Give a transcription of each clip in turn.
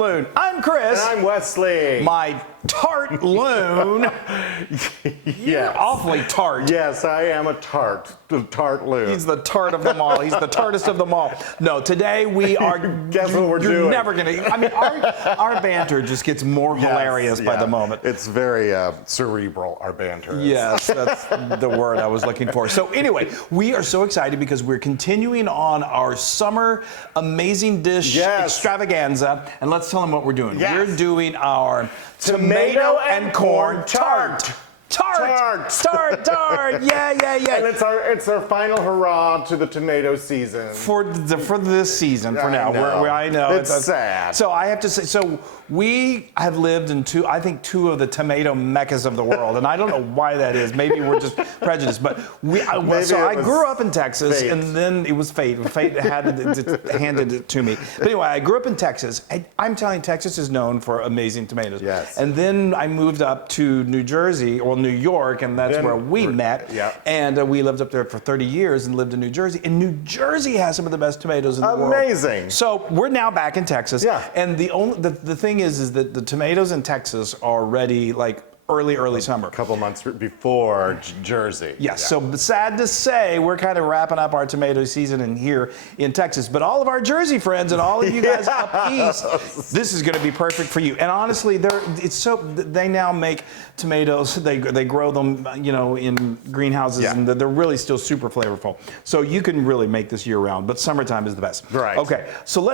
Loon. I'm Chris. And I'm Wesley. My tart Loon. You're awfully tart. Yes, I am a tart. The tart Loon. He's the tart of them all. He's the tartest of them all. No, today we are. Guess what we're doing? You're never gonna. I mean, our banter just gets more hilarious by the moment. It's very cerebral. Our banter is. Yes, that's the word I was looking for. So anyway, we are so excited because we're continuing on our summer amazing dish extravaganza, and let's tell them what we're doing. Yes. We're doing our tomato and corn tart. Tart! Yeah. And it's our final hurrah to the tomato season. For this season, for now. I know. It's sad. So I have to say, so we have lived in two of the tomato meccas of the world, and I don't know why that is. Maybe we're just prejudiced, but I grew up in Texas, and then it was fate. Fate handed it to me. But anyway, I grew up in Texas. I'm telling you, Texas is known for amazing tomatoes. Yes. And then I moved up to New Jersey, or New York, and that's where we met. Yeah. And we lived up there for 30 years and lived in New Jersey. And New Jersey has some of the best tomatoes in the world. Amazing. So we're now back in Texas. Yeah. And the thing is that the tomatoes in Texas are ready like early summer. A couple months before Jersey. Yes, so sad to say, we're kind of wrapping up our tomato season in here in Texas. But all of our Jersey friends and all of you guys up east, this is going to be perfect for you. And honestly, they now make tomatoes. They grow them, in greenhouses, and they're really still super flavorful. So you can really make this year round. But summertime is the best. Right. Okay. So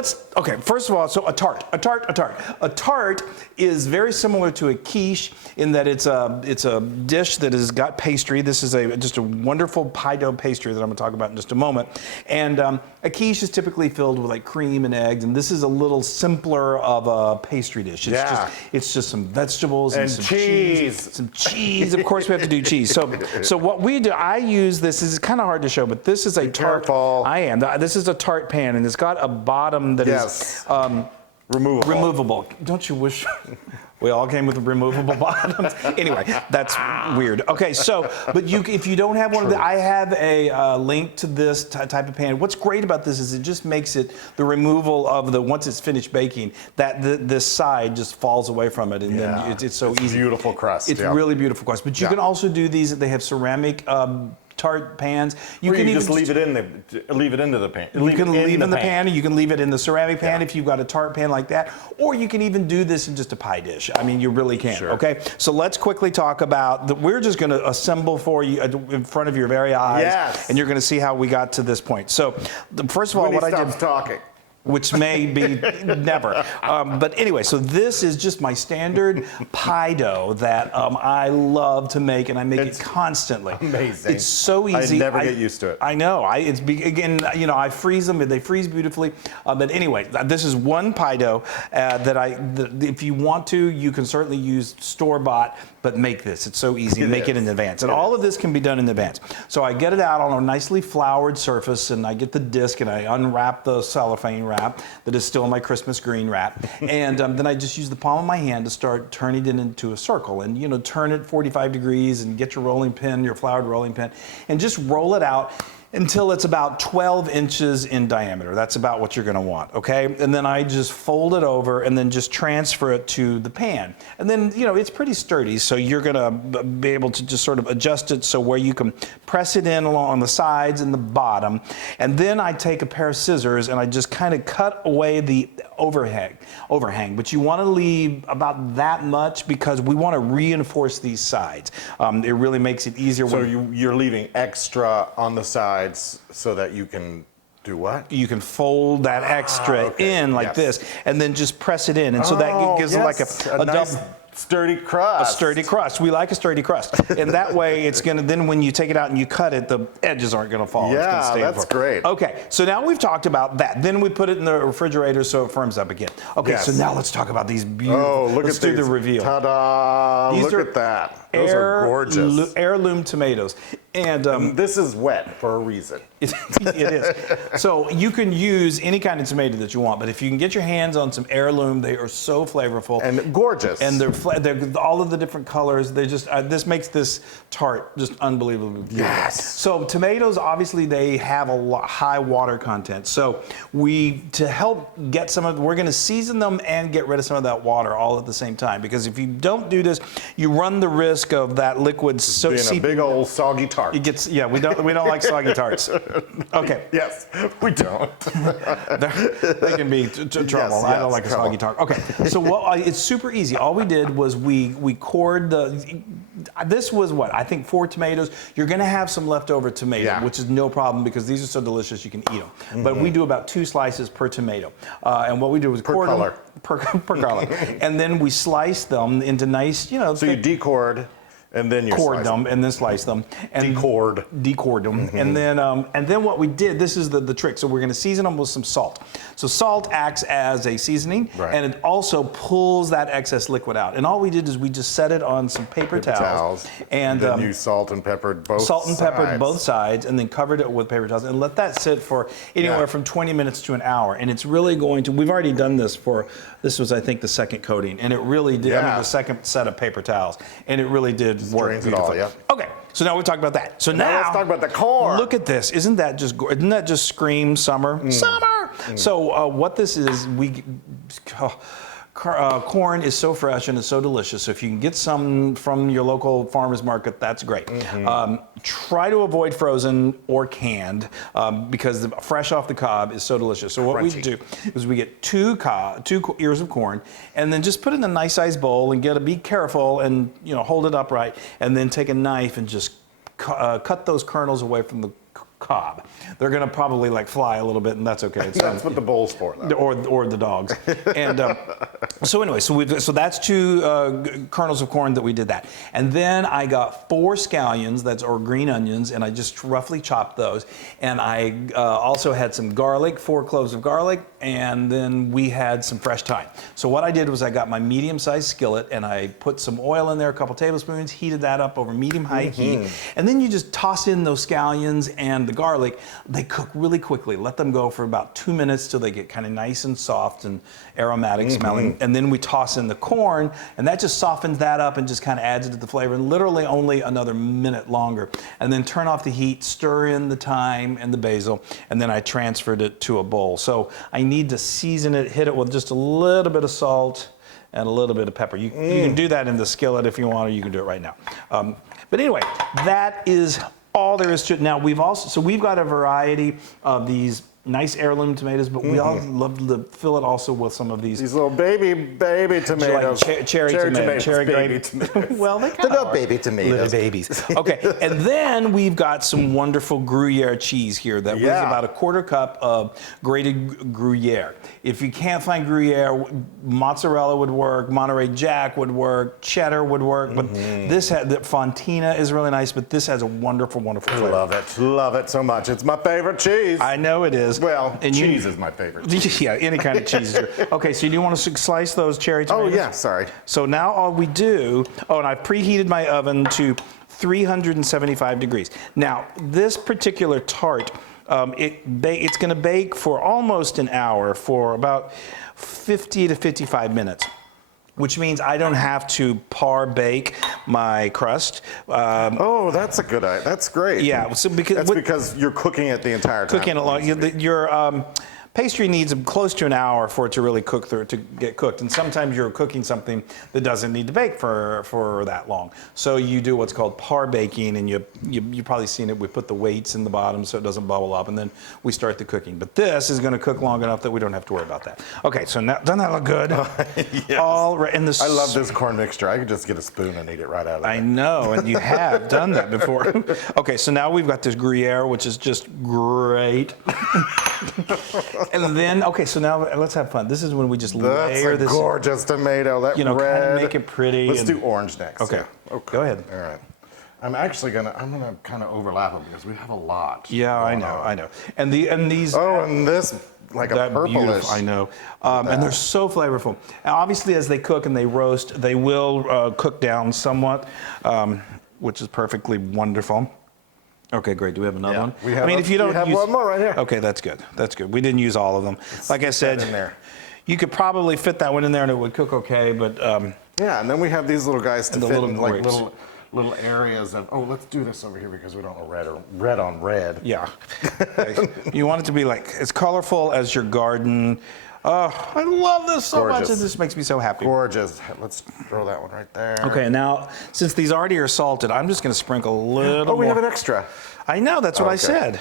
first of all, a tart. A tart is very similar to a quiche in that it's a dish that has got pastry. This is just a wonderful pie dough pastry that I'm going to talk about in just a moment. And a quiche is typically filled with like cream and eggs, and this is a little simpler of a pastry dish. It's just some vegetables and some cheese. Some cheese. Of course, we have to do cheese. So what we do, I use this. Is kind of hard to show, but this is a tart. Careful. I am. This is a tart pan, and it's got a bottom that is removable. Don't you wish? We all came with removable bottoms. Anyway, that's weird. Okay, but if you don't have one of the, I have a link to this type of pan. What's great about this is it just makes it the removal of once it's finished baking, that this side just falls away from it, and then it's so easy. Beautiful crust. It's really beautiful crust. But you can also do these. They have ceramic tart pans. You can even just leave it into the pan. You can leave in the pan, or you can leave it in the ceramic pan if you've got a tart pan like that, or you can even do this in just a pie dish. I mean, you really can. Sure. Okay, so let's quickly talk about we're just going to assemble for you in front of your very eyes, and you're going to see how we got to this point. So, first of all, what I did. Talking. Which may be never. But anyway, so this is just my standard pie dough that I love to make, and I make it constantly. Amazing. It's so easy. I never get used to it. I know. I freeze them, and they freeze beautifully. But anyway, this is one pie dough if you want to, you can certainly use store-bought, but make this. It's so easy. Make it in advance. And all of this can be done in advance. So I get it out on a nicely floured surface, and I get the disc, and I unwrap the cellophane wrap that is still my Christmas green wrap, and then I just use the palm of my hand to start turning it into a circle, and turn it 45 degrees, and get your rolling pin, your floured rolling pin, and just roll it out until it's about 12 inches in diameter. That's about what you're going to want, okay? And then I just fold it over and then just transfer it to the pan. And then, it's pretty sturdy, so you're going to be able to just sort of adjust it so where you can press it in along the sides and the bottom. And then I take a pair of scissors and I just kind of cut away the overhang. But you want to leave about that much because we want to reinforce these sides. It really makes it easier. So you're leaving extra on the sides so that you can do what? You can fold that extra in like this, and then just press it in, and so that gives it like a nice double. Sturdy crust. A sturdy crust. We like a sturdy crust. And that way it's going to, then when you take it out and you cut it, the edges aren't going to fall. Yeah, it's stay that's great. Okay, so now we've talked about that. Then we put it in the refrigerator so it firms up again. Okay, so now let's talk about these beautiful, let's do the reveal. Ta-da, look at that. Those are gorgeous. Heirloom tomatoes. And this is wet for a reason. it is. So you can use any kind of tomato that you want, but if you can get your hands on some heirloom, they are so flavorful. And gorgeous. And they're all of the different colors. They just this makes this tart just unbelievably beautiful. Yes. So tomatoes, obviously, they have a high water content. So to help get some of, we're going to season them and get rid of some of that water all at the same time. Because if you don't do this, you run the risk of that liquid being a big old soggy tart. It gets, yeah, we don't like soggy tarts. Okay. Yes, we don't. They can be trouble. I don't like a soggy tart. Okay, so it's super easy. All we did was we cored this was what, I think 4 tomatoes. You're gonna have some leftover tomato, which is no problem because these are so delicious you can eat them. But we do about 2 slices per tomato. And what we do is cord them per color. And then we slice them into nice, So you decord. And then you cord them and then slice them and decord them, and then what we did. This is the trick. So we're going to season them with some salt. So salt acts as a seasoning, and it also pulls that excess liquid out. And all we did is we just set it on some paper towels, and then you salt and peppered both sides, and then covered it with paper towels and let that sit for anywhere from 20 minutes to an hour. And it's really going to. We've already done this for. This was, I think, the second coating, and it really did. I mean, the second set of paper towels, and it really did work. Drains it all, Okay, so now we talked about that. So now let's talk about the corn. Look at this. Isn't that just scream summer? Summer. So what this is, corn is so fresh and it's so delicious. So if you can get some from your local farmer's market, that's great. Try to avoid frozen or canned because the fresh off the cob is so delicious. So what we do is we get 2 ears of corn and then just put it in a nice sized bowl and be careful and hold it upright and then take a knife and just cut those kernels away from the cob. They're going to probably fly a little bit, and that's okay. That's what the bowl's for, though. Or the dogs. And so anyway, so that's 2 kernels of corn that we did that, and then I got 4 scallions, or green onions, and I just roughly chopped those, and I also had some garlic, 4 cloves of garlic, and then we had some fresh thyme. So what I did was I got my medium-sized skillet, and I put some oil in there, a couple tablespoons, heated that up over medium-high heat, and then you just toss in those scallions and the garlic. They cook really quickly. Let them go for about 2 minutes till they get kind of nice and soft and aromatic smelling. And then we toss in the corn, and that just softens that up and just kind of adds it to the flavor. And literally only another minute longer. And then turn off the heat, stir in the thyme and the basil, and then I transferred it to a bowl. So I need to season it, hit it with just a little bit of salt and a little bit of pepper. You can do that in the skillet if you want, or you can do it right now. But anyway, that is all there is to it. Now we've got a variety of these nice heirloom tomatoes, but we all love to fill it also with some of these little baby tomatoes, cherry tomatoes, cherry baby tomatoes. Well, they kind of baby tomatoes, little babies. Okay, and then we've got some wonderful Gruyere cheese here. That was about a 1/4 cup of grated Gruyere. If you can't find Gruyere, mozzarella would work, Monterey Jack would work, cheddar would work, but this the Fontina is really nice. But this has a wonderful flavor. Love it so much. It's my favorite cheese. I know it is. Well, and cheese is my favorite. Yeah, any kind of cheese. Okay, so you do want to slice those cherry tomatoes? Oh, yeah, sorry. So now all we do, and I've preheated my oven to 375 degrees. Now, this particular tart, it's going to bake for almost an hour for about 50 to 55 minutes. Which means I don't have to par bake my crust. That's a good idea. That's great. Yeah, so because you're cooking it the entire time. Cooking it long. Your pastry needs close to an hour for it to really get cooked. And sometimes you're cooking something that doesn't need to bake for that long. So you do what's called par baking, and you've probably seen it. We put the weights in the bottom so it doesn't bubble up, and then we start the cooking. But this is going to cook long enough that we don't have to worry about that. Okay, so now, doesn't that look good? Yes. All right. And I love this corn mixture. I could just get a spoon and eat it right out of it. I know, and you have done that before. Okay, so now we've got this Gruyere, which is just great. And then, so now let's have fun. This is when we just layer this. That's a gorgeous tomato. That red. Kind of make it pretty. Let's do orange next. Okay. Go ahead. All right. I'm gonna kind of overlap them because we have a lot. Yeah, I know. And these. And this like a that purplish. beautiful, I know. And they're so flavorful. And obviously, as they cook and they roast, they will cook down somewhat, which is perfectly wonderful. Okay, great. Do we have another one? We have I mean, if you don't have use, one more right here. Okay, that's good. That's good. We didn't use all of them. Like I said, in there. you could probably fit that one in there and it would cook okay, but Yeah, and then we have these little guys to the fit little in like grapes. little areas of. Oh, let's do this over here because we don't know red on red. yeah. You want it to be like as colorful as your garden. Oh, I love this so much. Gorgeous. This makes me so happy. Gorgeous. Let's throw that one right there. Okay, now since these already are salted, I'm just going to sprinkle a little Oh, we more. have an extra. I know, that's what I Okay. said.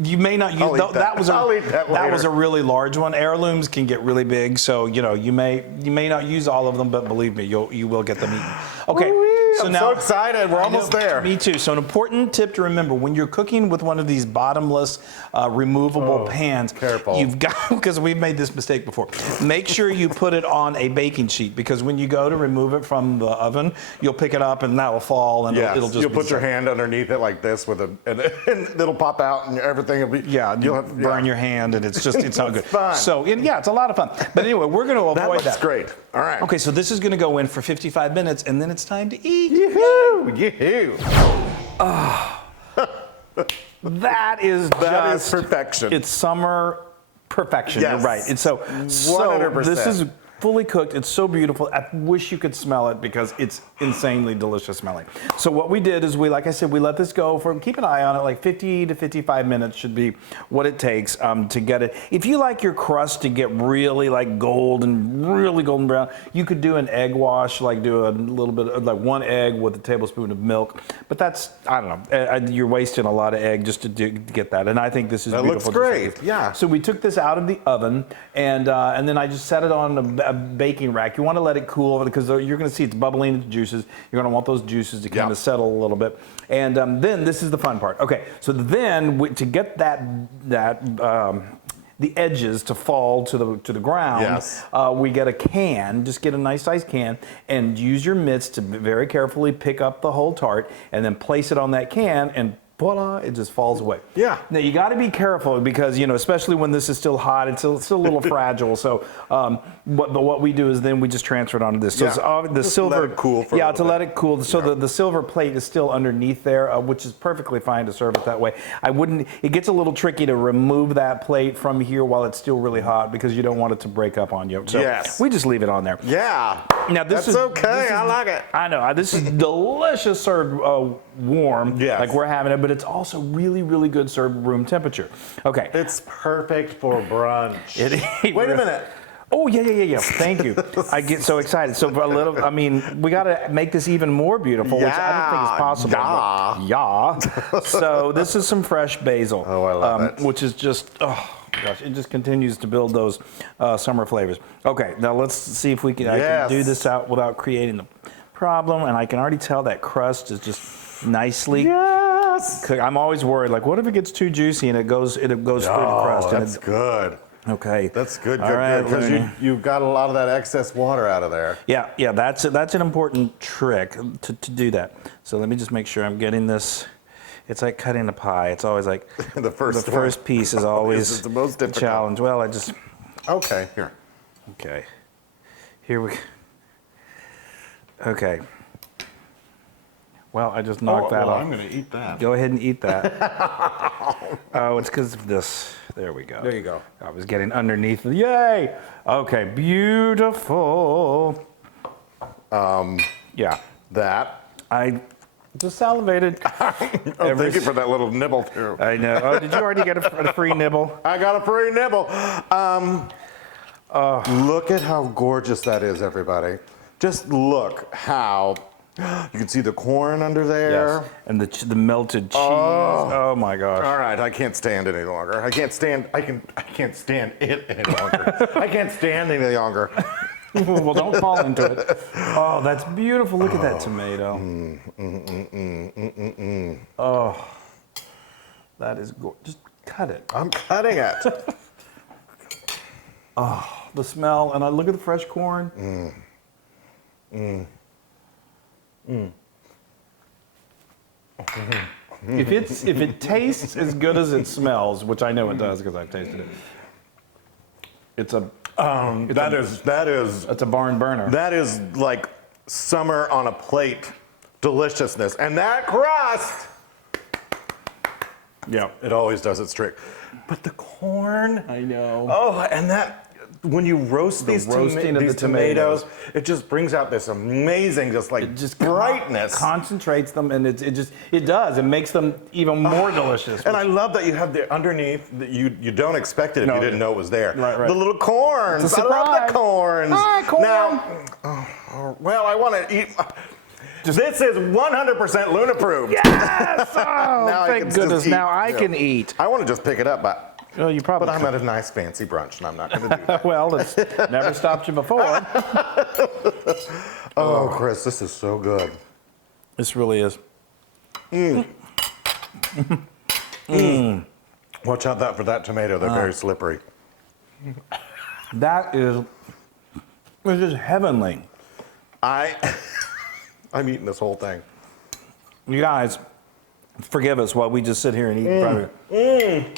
You may not use I'll eat that. was a I'll eat that that was a later. really large one. Heirlooms can get really big, so you may not use all of them, but believe me, you will get them eaten. Okay, Woo-wee, so I'm now so excited. We're I almost know, there. Me too. So an important tip to remember when you're cooking with one of these bottomless, removable pans, careful. you've got because we've made this mistake before. Make sure you put it on a baking sheet because when you go to remove it from the oven, you'll pick it up and that will fall and Yes, it'll just you'll be put your stuck. hand underneath it like this with and it'll pop out and everything will be. Yeah, you'll have burn your hand, and it's not good. It's fun. So, yeah, it's a lot of fun. But anyway, we're going to avoid That looks that. great. All right. Okay, so this is going to go in for 55 minutes, and then it's time to eat. Yoo-hoo! Yoo-hoo! That is That is just perfection. It's summer perfection. Yes. You're right. It's so 100%. this is fully cooked. It's so beautiful. I wish you could smell it because it's insanely delicious smelling. So what we did is like I said, we let this go for, keep an eye on it, like 50 to 55 minutes should be what it takes to get it. If you like your crust to get really like really golden brown, you could do an egg wash, like do a little bit of like 1 egg with a tablespoon of milk. But that's, I don't know, you're wasting a lot of egg just to get that. And I think this is That beautiful. looks just like great, this. yeah. So we took this out of the oven and then I just set it on a baking rack. You want to let it cool because you're going to see it's bubbling into juices. You're going to want those juices to kind of settle a little bit. And then this is the fun part. Okay, so then to get the edges to fall to the ground, Yes. we get a can, just get a nice sized can, and use your mitts to very carefully pick up the whole tart, and then place it on that can, and voila, it just falls away. Yeah. Now you got to be careful because especially when this is still hot, it's still a little fragile. So, what we do is then we just transfer it onto this. So it's, the Just silver. let it cool for a yeah, little to let bit. it cool. So the silver plate is still underneath there, which is perfectly fine to serve it that way. I wouldn't. It gets a little tricky to remove that plate from here while it's still really hot because you don't want it to break up on you. So Yes. we just leave it on there. Yeah. Now this That's is okay. this is- I like it. I know this is delicious served warm, Yes. like we're having it, but it's also really, really good served room temperature. Okay. It's perfect for brunch. Wait a minute. Oh yeah. Thank you. I get so excited. So for a little, I mean, we got to make this even more beautiful, which I don't think is possible. Yeah. So this is some fresh basil. Oh, I love it. Which is just, oh gosh, it just continues to build those summer flavors. Okay, now let's see if I can do this out without creating a problem. And I can already tell that crust is just nicely. Yes. I'm always worried, like, what if it gets too juicy and it goes through the crust? And That's good. okay. That's good. All right, Because Looney. you've got a lot of that excess water out of there. Yeah, that's an important trick to do that. So let me just make sure I'm getting this. It's like cutting a pie. It's always like The first the one. first piece is always is the most difficult. challenge. Well, I just Okay, here. okay. Here we. Okay. Well, I just knocked that off. I'm going to eat that. Go ahead and eat that. Oh, it's because of this. There we go. There you go. I was getting underneath. Yay! Okay, beautiful. Yeah. That. I just salivated. Thank you for that little nibble, too. I know. Oh, did you already get a free nibble? I got a free nibble. Look at how gorgeous that is, everybody. Just look how you can see the corn under there. Yes. And the melted cheese. Oh my gosh. All right, I can't stand it any longer. I can't stand it any longer. I can't stand any longer. Well, don't fall into it. Oh, that's beautiful. Look at that tomato. Oh, that is gorgeous. Just cut it. I'm cutting it. The smell, and I look at the fresh corn. If it tastes as good as it smells, which I know it does because I've tasted it, It's a That's a barn burner. That is like summer on a plate deliciousness. And that crust, Yeah. it always does its trick. But the corn, I know. oh, and that, when you roast these roasting of the tomatoes, it just brings out this amazing, just like brightness. Concentrates them, and it does. It makes them even more delicious. And I love that you have the underneath, that you don't expect it if you didn't know it was there. Right. The little corns. It's a I love surprise. the corns. Hi, corn. Now, well, I want to eat. This is 100% Loon approved. Yes! Oh, Now I thank can goodness. just eat, Now I you know. can eat. I want to just pick it up, but Well, you probably I'm at a nice fancy brunch, and I'm not going to do that. Well, it's never stopped you before. Oh, Chris, this is so good. This really is. Watch out for that tomato. They're very slippery. That is, it's just heavenly. I'm eating this whole thing. You guys, forgive us while we just sit here and eat in front of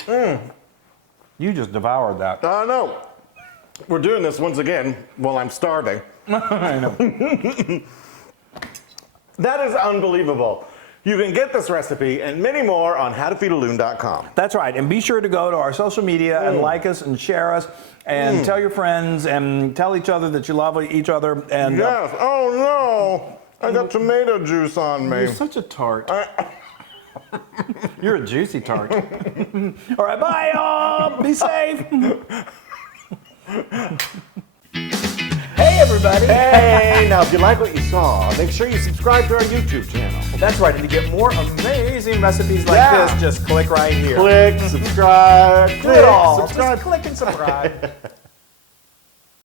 you. You just devoured that. No, we're doing this once again while I'm starving. I know. That is unbelievable. You can get this recipe and many more on howtofeedaloon.com. That's right. And be sure to go to our social media and like us and share us and tell your friends and tell each other that you love each other. And Yes. Oh, no. I got tomato juice on me. You're such a tart. You're a juicy tart. All right, bye, y'all. Be safe. Hey, everybody. Hey, now if you like what you saw, make sure you subscribe to our YouTube channel. That's right. And to get more amazing recipes like this, just click right here. Click, subscribe, Do it all. subscribe. Just click and subscribe.